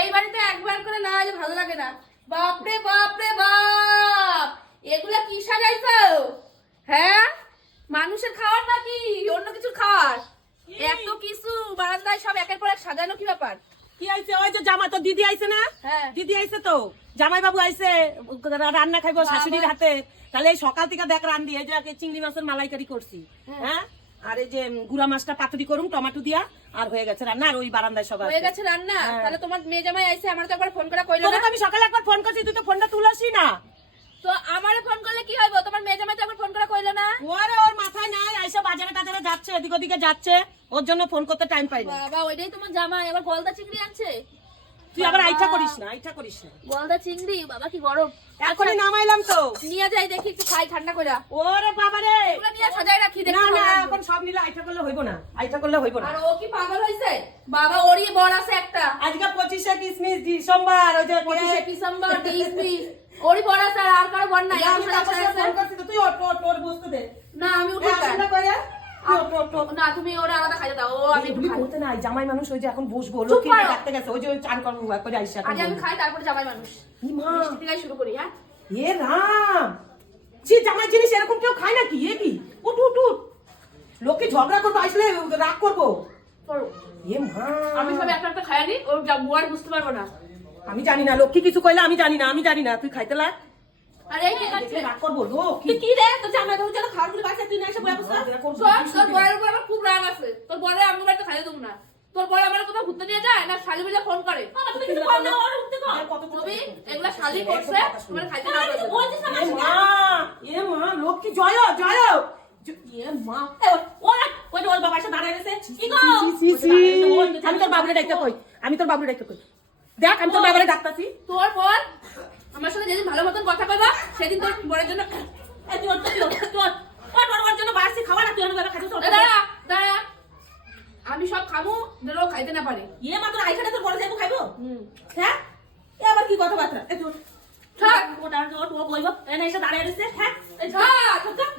এই বাড়িতে একবার করে না ভালো লাগে না। বাপরে বাপরে বাপ! এগুলা কি হ্যাঁ? মানুষের খাওয়ার নাকি? অন্য কিছু খাওয়ার? এত কিছু বারান্দায় সব একের পর এক সাজানো কি ব্যাপার? কি আইছে? ওই যে জামা তো দিদি আইছে না? হ্যাঁ। দিদি আইছে তো। জামাই বাবু আইছে রান্না খাইবো শাশুড়ির হাতে। তাহলে এই সকাল থেকে দেখ রান্ধি এই যে চিংড়ি মাছের মালাইকারি করছি। হ্যাঁ।, হ্যাঁ? আর এই যে গুড়া মাছটা পাতুরি করুন টমাটো দিয়া। আর হয়ে গেছে রান্না আর ওই বারান্দায় সবাই হয়ে গেছে রান্না? হ্যাঁ। তাহলে তোমার মেয়ে জামাই আইছে আমার তো একবার ফোন করা কইলো না। আমি সকালে একবার ফোন করছি তুই তো ফোনটা তুলাসি না। তো আমারে ফোন করলে কি হইব? তোমার মেয়ে জামাই তো একবার ফোন করা কইলো না। ওরে ওর মাথায় নাই আইসা বাজারে টাজারে যাচ্ছে এদিক ওদিকে যাচ্ছে ওর জন্য ফোন করতে টাইম পাই না বাবা ওইটাই তোমার জামাই এবার গলদা চিংড়ি আনছে? তুই আবার আইটা করিস না আইটা করিস না। গলদা চিংড়ি বাবা কি গরম। এখনই নামাইলাম তো। নিয়ে যাই দেখি একটু খাই ঠান্ডা করে ওরে বাবা রে এগুলো নিয়ে সাজাই রাখি দেখি না না এখন সব নিলে আইটা করলে হইব না আইটা করলে হইব না। আর ও কি পাগল হইছে? বাবা ওরই বড় আছে একটা। আজকে পঁচিশে কিসমিস ডিসেম্বর ওই যে পঁচিশে ডিসেম্বর ডিসপি ওরই বড় আছে আর আর কারও বর নাই আমি আমি তারপর সাথে ফোন করছি তো তুই ওর তোর তোর বসতে দে না আমি এই উঠে আসুনটা করে তোর তোর তোর না তুমি ওরা আলাদা খাইতে দাও ও আমি একটু খাই। করতে নাই জামাই মানুষ ওই যে এখন বসবো লক্ষ্মী। ডাকতে গেছে ওই যে চান করব করে আইসা আগে আমি খাই তারপরে জামাই মানুষ। ই মা মিষ্টি থেকে শুরু করি হ্যাঁ? এ রাম! সে জামাই জিনিস এরকম কেউ খায় নাকি? এ কি? উঠ উঠ উঠ। লোকে ঝগড়া করব আসলে রাগ করব। করো। এ মা। আমি সব একটা একটা খাইনি ও বুয়ার বুঝতে পারব না। আমি জানি না লক্ষ্মী কিছু কইলে আমি জানি না আমি জানি না তুই খাইতে লাগ। আরে এই ঠিক রাগ করব লক্ষ্মী তুই কি রে? তোর জামাই বাবু যেন খাওয়ারগুলো বাচ্চা তুই না এসে বয়া বসা শোন তোর বরের উপর আমার খুব রাগ আছে। তোর বরে আমি বাড়িতে খাইতে দেবো না। তোর বরে আমার কোথাও ঘুরতে নিয়ে যায় না শালি মিলে ফোন করে? তুমি কিছু কর না। ওর উঠতে কর? তুমি এগুলা শালি করছে তোমার খাইতে না বলছিস এ মা এ মা লক্ষ্মী জয় জয় এ মা। ওরা ওই ওর বাবার সাথে দাঁড়ায় রয়েছে? কি গো। আমি তোর বাবুরে ডাকতে কই? আমি তোর বাবুরে ডাকতে কই? দেখ আমি তোর বাবারে ডাকতাছি। তোর বর আমার সাথে যেদিন ভালো মতন কথা কইবা সেদিন তোর বরের জন্য এই তোর তোর তোর তোর তোর ওর জন্য বাড়ছি খাওয়া না তুই অন্য জায়গায় খাইতে দাঁড়া দাঁড়া। আমি সব খাব ও খাইতে না পারে। ইয়ে মাত্র আইখানে তোর বড় যাইবো খাইবো? হ্যাঁ? এ আবার কি কথাবার্তা? এ তোর থাক। ও দাঁড়া ও ও বলব এনে এসে দাঁড়িয়ে রয়েছে হ্যাঁ? থাক থাক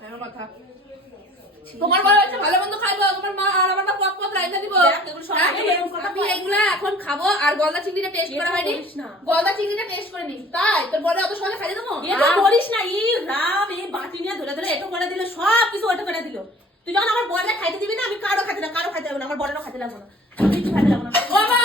ধর কথা তোমার বড় হচ্ছে ভালো মন্দ খাইবো তোমার মা আর আমার মা পপ পপ রাইতে দিব দেখ, এগুলো সব হ্যাঁ, আমি এরকম কথা আমি কই। এগুলা এখন খাব আর গলদা চিংড়িটা টেস্ট করা হয়নি। গলদা চিংড়িটা টেস্ট করে নিস। তাই তোর বলে অত সহজে খাইয়ে দেবো? এ তো করিস না ই রাম এই বাটি নিয়ে ধরে ধরে এটা করে দিল সব কিছু ওটা করে দিল। তুই যখন আমার বলে খাইতে দিবি না আমি কারও খাইতে না কারও খাইতে যাব না আমার বলেরও খাইতে লাগবো না। আমি কিছু খাইতে লাগবো না। বাবা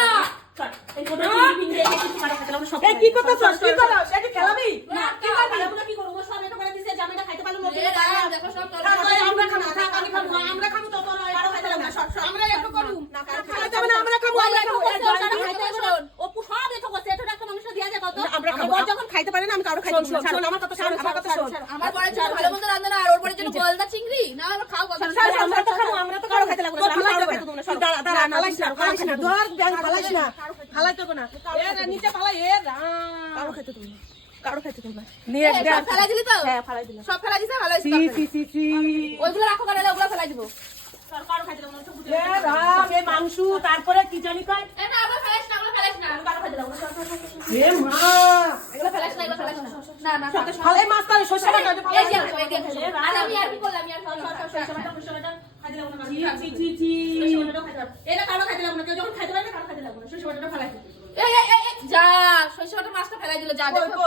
চল, এই কোনো চিংড়ি ফিংড়ি এই কিছু কারও খাইতে লাগবো না, সব কি করতে চাস কি করো সেটা খেলাবি না, কি করবি এগুলো কি করব সব এটো করে দিছে জামাইটা খাইতে পারল না এ রাম, দেখো সব তোর থাক, বড়। আমরা খাব থাক, আমি খাব আমরা খাব তো তোর কারও খাইতে লাগবো না সব সব আমরা একটু করু না কারও খাইতে হবে না আমরা খাব আমরা খাব অপু সব এটো করছে এটা একটা মানুষের দিয়া যায় কত আমরা খাব যখন খাইতে পারে না আমি কারও খাইতে দেবো না। শোন আমার কথা শোন আমার কথা শোন। আমার বড় জন্য ভালো মন্দ রান্না না আর ওর বড় জন্য গলদা চিংড়ি? না আমরা খাও গলদা ছাড়, ছাড়, আমরা তো খাব, আমরা তো কারও খাইতে লাগবো না, আমি কারও খাইতে দেবো না, সর। দাঁড়া, দাঁড়া, ফালাইস না, ফালাইস না, ধর, ব্যাঙ ফালাইস না, ফালাই দেবো না। এ নিচে ফালাই, এ রাম। কারও খাইতে দেবো না, কারও খাইতে দেবো না। নিয়ে। সব ফেলাই দিলি তো? হ্যাঁ, ফালাই দিলাম। সব ফেলাই দিছে ভালো হয়েছে সি, সি, সি। ওইগুলো রাখো কারণে ওগুলো ফেলাই দিব। এ রাম, এ মাংসু, তারপরে কি জানি কয়? না ওগুলো ফেলাইস না ওগুলো ফেলাইস না। কারও খাইতে লাগবো না। না না না ফালাই মাছ তাহলে, সর্ষে বাটা, এই যে। আর আমি আর কি করলাম আমি আর সর, সর, সর, সর, সর, সর, সর। ছি, ছি, ছি, ছি। এটা কারও খাইতে লাগবো না কেউ যখন খাইতে পারবে কারও খাইতে লাগবো না সরষে বাটাটা ফেলাই এই এই যা সরষে বাটা মাছটা ফেলাই দিল যা দেখো?